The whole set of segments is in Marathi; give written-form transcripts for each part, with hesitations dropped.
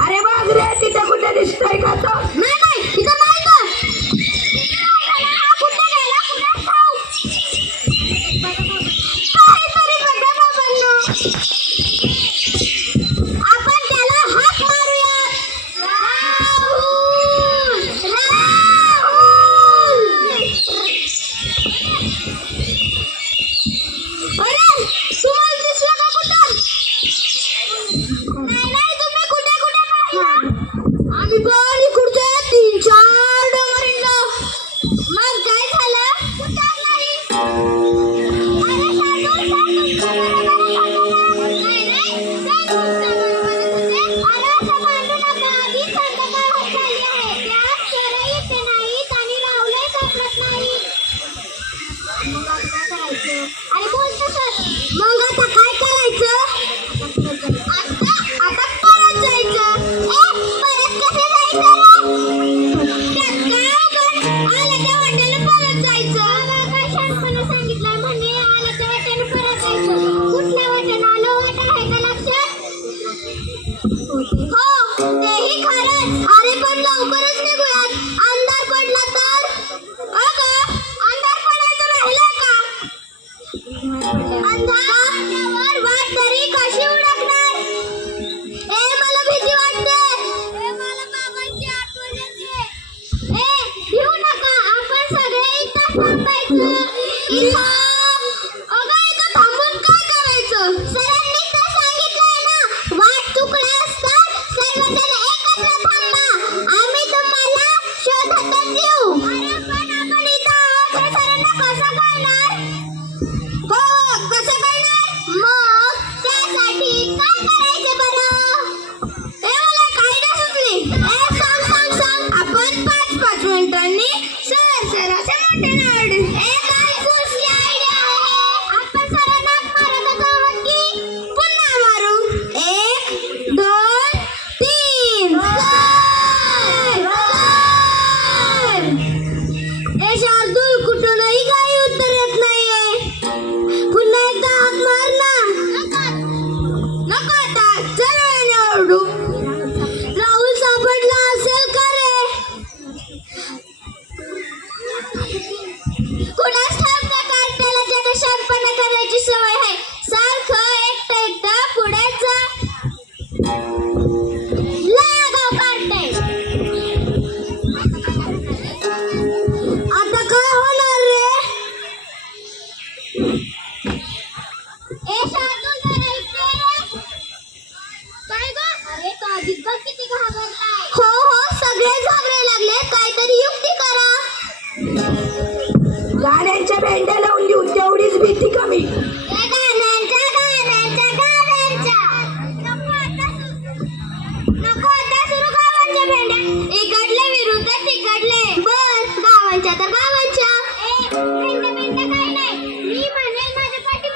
अरे बघ रे, तिथे कुठे दिसतोय का तो? नाही तिथं नाही तर कुठे गेला कुठे काहीतरी बघा बाबांनो, आपण त्याला हाक मारूया. राहुल अरे तुम्हाला दिसलं का कुठं? नाही तुम्ही कुठे कुठे पाहिलं? आम्ही पण इकडचे 3-4 डोंगरींना. मग काय झालं? कुठं नाही. अरे अरे असं मांडू नका. आधी संध्याकाळ होत चालली आहे. त्यात चरही येते नाहीत आणि राहुलही सापडत नाही. मग आता काय करायचं? अरे बोल तसंच. मग आता काय करायचं? आता परत जायचं. परत कसं जायचं रे? आल्याच्या वाटेला परत जायचं. काय शांतपणे सांगितलंय म्हणे आल्याच्या वाटेला परत जायचं. कुठल्या वाटेला आलं वाट आहे का लक्षात? हो तेही खरंच. अरे पण लवकरच निघूयात. अंधार पडला तर? अंधार पडायचं राहिलं का? अंधार वाट तरी कशी उडकणार? मला भीती वाटते. मला बाबांची आठवण येते. भिऊ नका. आपण सगळे इथं थांबायचं. अगं इथं थांबून काय करायचं? सरांनी तर सांगितलंय ना, वाट चुकल्यास तर सर्वजण एकत्र थांबा. आम्ही तुम्हाला शोधतच येऊ. अरे पण आपण इथं आहोत हे सरांना कसं कळणार? हो कसं कळणार? मग त्यासाठी काय करायचं बरं? मला काय सुचली. सांग. आपण 5-5 मिनिटांनी सर असे मोठ्याने ओरडू. काय कुठली आयडिया आहे? आपण सरांना मारतच आहोत की पुन्हा मारू? 1, 2, 3 शार्दूल कुठूनही काही उत्तर येत नाहीये. पुन्हा एकदा हात मार ना. नको आता जरा ओरडू. राहुल सापडला असेल का रे? कुणास ठाऊक त्या कार्ट्याला ज्याला शांतपणा करायची सवय आहे. सारखं एकटं पुढे जा. लागाव कार्टे. आता काय होणार रे? शार्दूल जरा इकडे ये. काय ग? अरे तो आधीच बघ किती घाबरलाय. हो सगळे घाबरायला लागले. काहीतरी युक्ती करा. गाड्यांच्या भेंड्या लावून देऊ, तेवढीच भीती कमी. नको आता सुरू गावांच्या भेंड्या. इकडले विरुद्ध तिकडले. बस गावांच्या तर गावांच्या. भेंड्या काय नाही. मी म्हणेल माझ्या पाठी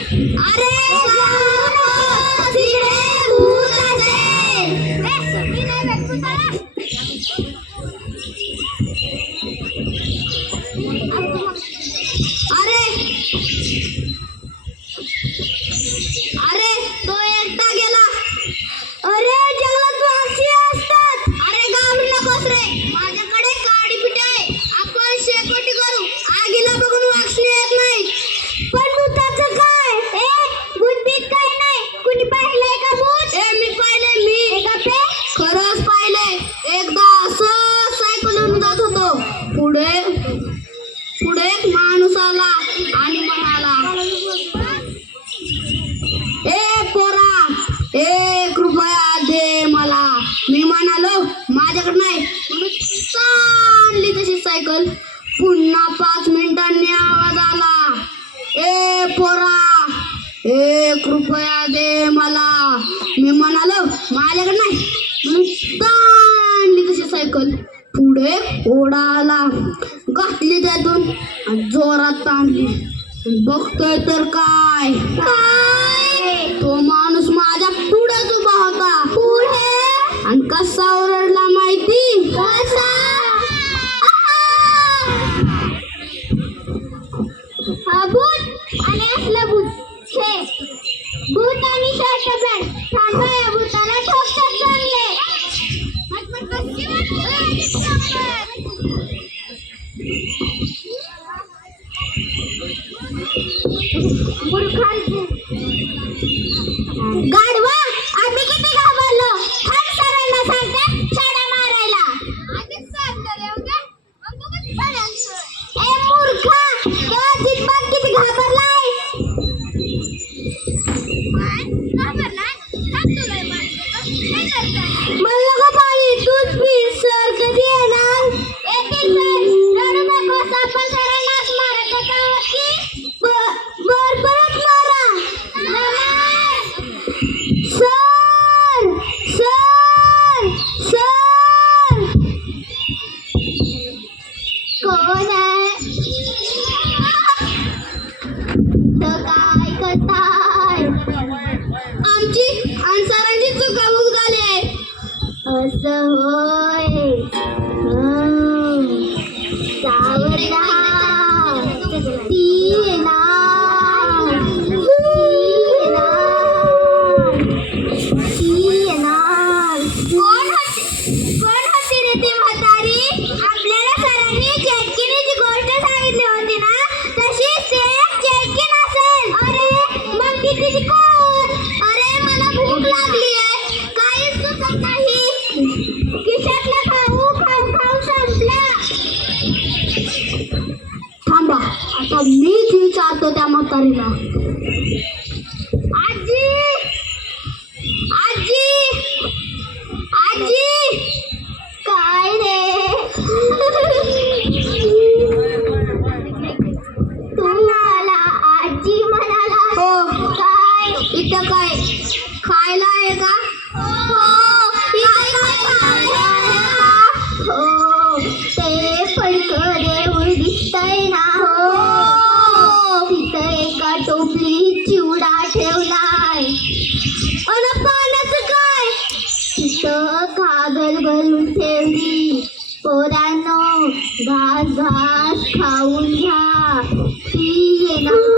अरे जाऊ नकोस, तिकडे भूत असेल. मी नाही भेटू त्याला. अरे अरे तो एकटा गेला. अरे जंगलात पक्षी असतात. अरे घाबरू नकोस रे, माझ्याकडे काडी पिठा आहे. आपण शेकोटी करू. आगीला बघून वाचली येत नाही. पण भूताचं काय? भूत बीत काय नाही. कुणी पाहिलंय का भूत? मी पाहिलंय. मी खरंच पाहिलंय. एकदा असं सायकलून जात होतो. पुढे एक माणूस आला आणि म्हणाला, ए पोरा, कृपया दे मला. मी म्हणालो माझ्याकडे नाही. चालली तशी सायकल. पुन्हा 5 मिनिटांनी आवाज आला, ए पोरा, कृपया दे मला. मी म्हणालो माझ्याकडे नाही. चालली तशी सायकल. पुढे ओढा आला, घातली त्यातून आणि जोरात ताणली. बघतोय तर काय, तो माणूस माझ्या पुढेच उभा होता. पुढे आणि कसा ओरडला माहिती? कसा? हा भूत आणि असलं भूत. भूत आणि शर्ट पॅन्ट. थांबा, या भूताला ठोकतात चांगले. गाढवा, आम्ही किती घाबरलो. थांब, सरांना सांगते छड्या मारायला. ए मूर्खा, तो जितबाग किती घाबरलाय. मला का पाणी तूच पी. सर कधी येणार? येतील सर. रडू नकोस, आपण सरांनाच मारत होतो की. बर परत मारा. Sir sir sir. कोण आहे? तो काय करताय? आमची आणि सरांची चुकाबूक झाली आहे. असं होय. सावध राहा. ती येणार. कोण होती रे ती म्हातारी? आपल्याला सरांनी चेटकिनीची गोष्ट सांगितली होती ना, तशी सेम चेटकिन असेल. अरे मग किती कोण? अरे मला भूक लागली आहे, काहीच सुचत नाही. खिशातला खाऊ संपला. थांबा, आता मीच विचारतो त्या म्हातारीला. आजी, आजी, आजी. काय रे? तुम्हाला आजी म्हणाला? हो. काय इथं काय खायला आहे का? हो. हो, ते फडकं देऊळ दिसतंय ना. हो. तिथं एका टोपलीत चिवडा ठेवलाय. अन पाण्याचं काय? तिथं कागद भरून ठेवली. पोरांनो, घास खाऊन घ्या. ती येणार.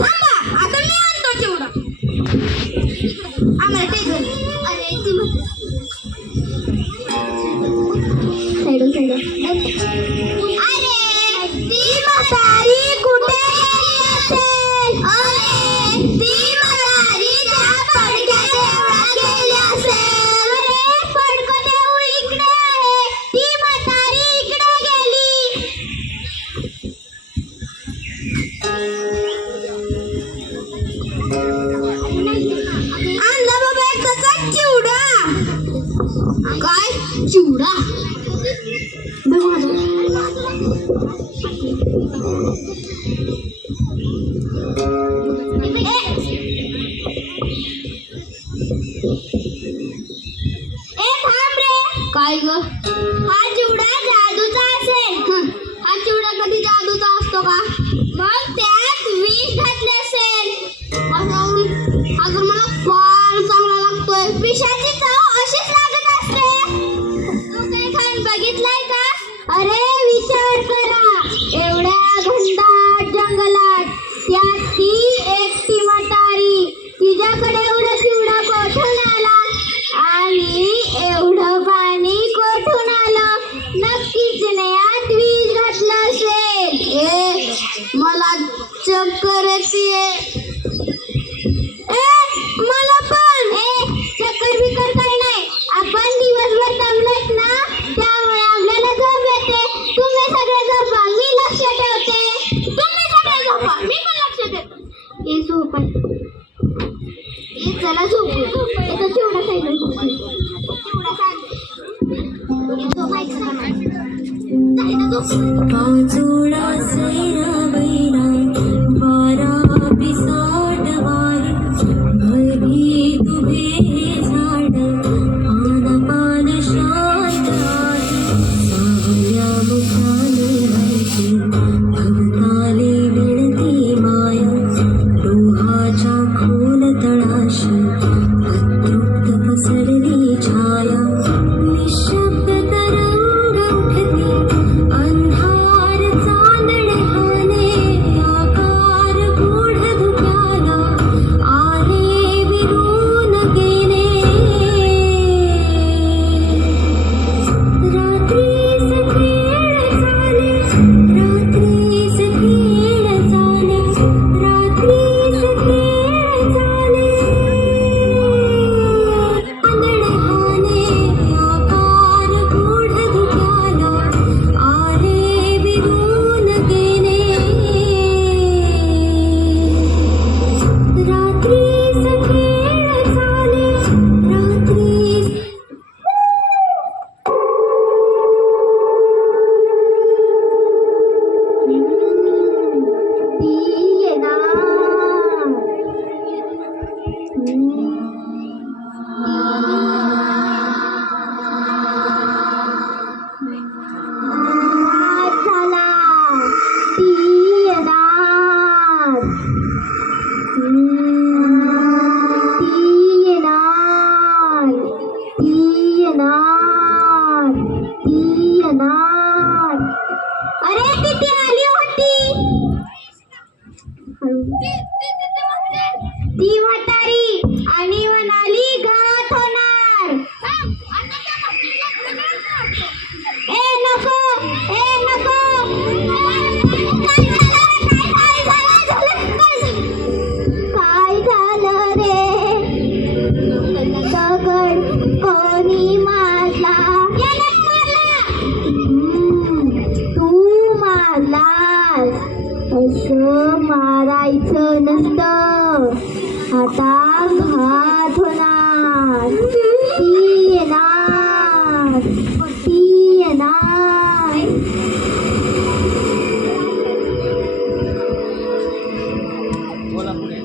थांबा, आता मी आणतो चिवडा. आम्हाला ते अरे ती अरे ती म्हातारी कुठे गेली असेल? अरे ती म्हातारी त्या फडक्या देवळात गेली असेल. अरे फडकं देऊळ इकडे आहे. ती म्हातारी इकडे गेली. आणला बाबा कसा चिवडा. काय चिवडा? काय ग? हा चिवडा जादूचा असेल. चक्कर येते. मला पण. चक्कर बिकर काही नाही. आपण दिवसभर दमलोत ना, त्यामुळे आपल्याला झोप येते. तुम्ही सगळे झोपा, मी लक्ष ठेवते. तुम्ही सगळे झोपा, मी पण लक्ष ठेवते. हे झोप आहे. हे चला झोपू. आता चिवडा खायला झोपू. चिवडा खायला. झोप आहे का? चालेल ना झोप. काजोडा सैरा बैरा वारा पिसाट वारी घरी तुभे झाड पान पान शांत आहे सावल्या मुखाने हरती भगताले विणती माया डोहाच्या खोल तळाशी अतृप्त पसरली छाया निशब्द तरंग उठती अंधार चांदणे हाने आकार गूढ धुक्याला आले विरून गेले रात्रीस खेळ झाले रात्रीस खेळ झाले रात्रीस खेळ झाले आंधळे हाने आकार गूढ धुक्याला आले विरून गेले रात्रीस खेळ झाले रात्रीस ती येणार. झाला. ती येणार. ती येणार. ती येणार. ती येणार. अरे किती आली होती. ती म्हातारी आणि म्हणाली घात होणार. ए नको. ए नको. काय झालं रे. दगड कोणी मारला. तू मारलास. असं मारायचं नसतं. आता घात होणार. ती येणार. ती येणार.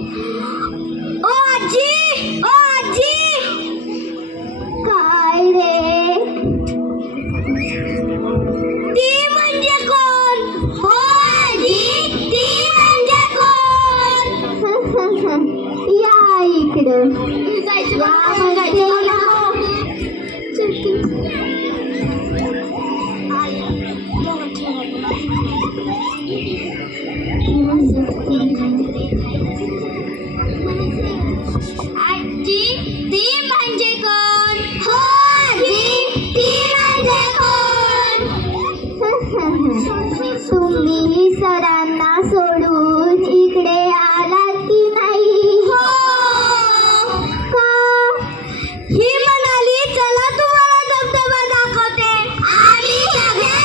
ओ आजी. ओ आजी. काय रे. ती म्हणजे कोण. हो आजी. ती म्हणजे कोण. या इकडं. या म्हणजे या. आजी ती म्हणजे कोण. हो आजी. ती म्हणजे कोण. तुम्ही सरांना सोडून इकडे आलात की नाही. हो. का. ही म्हणाली चला तुम्हाला धबधबा दाखवते. आणि सगळे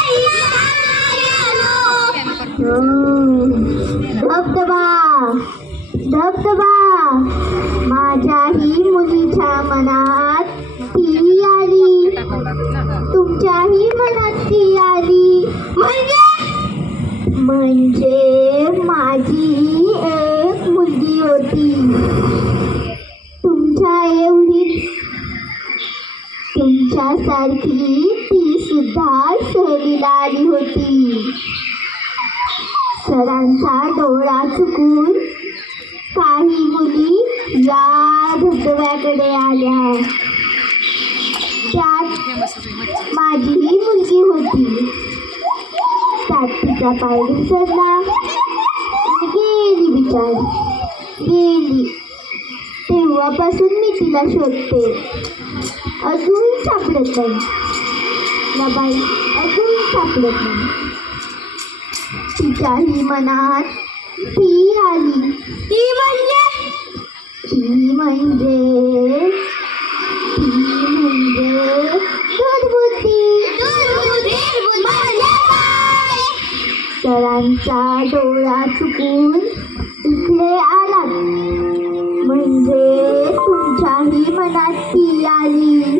धबधबा. धबधबा. माझ्याही मुलीच्या मनात ती आली. तुमच्याही मनात ती आली. म्हणजे माझी एक मुलगी होती. तुमच्या एवढी. तुमच्यासारखी ती सुद्धा सहलीला आली होती. सरांचा डोळा चुकून काही मुली या धबधब्याकडे आल्या. त्यात माझीही मुलगी होती. त्यात तिचा पाय घसरला. गेली बिचारी. गेली. तेव्हापासून मी तिला शोधते. अजून सापडत नाही. ना बाई अजून सापडत नाही. तिच्याही मनात ती आली. ती म्हणजे सरांचा डोळा चुकून इकडे आला म्हणजे तुमच्याही मनात ती आली.